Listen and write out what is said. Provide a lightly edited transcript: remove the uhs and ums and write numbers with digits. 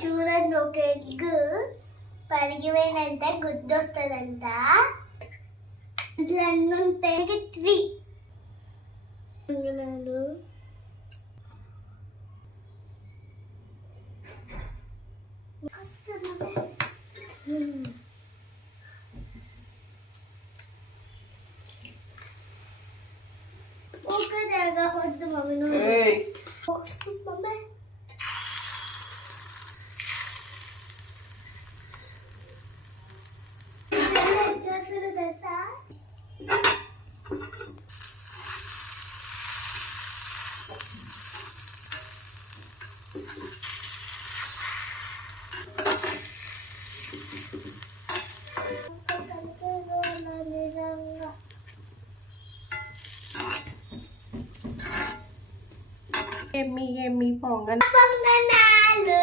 చూడండి ఒక ఎగ్ పరిగిపోయినంత గుడ్డు వస్తుందంట. ఇట్లా ఉంటాయి 3 ఓకే దగ్గర వద్దు మమ్మీ నువ్వు మమ్మీ ఏమి పొంగనాలు. పొంగనాలు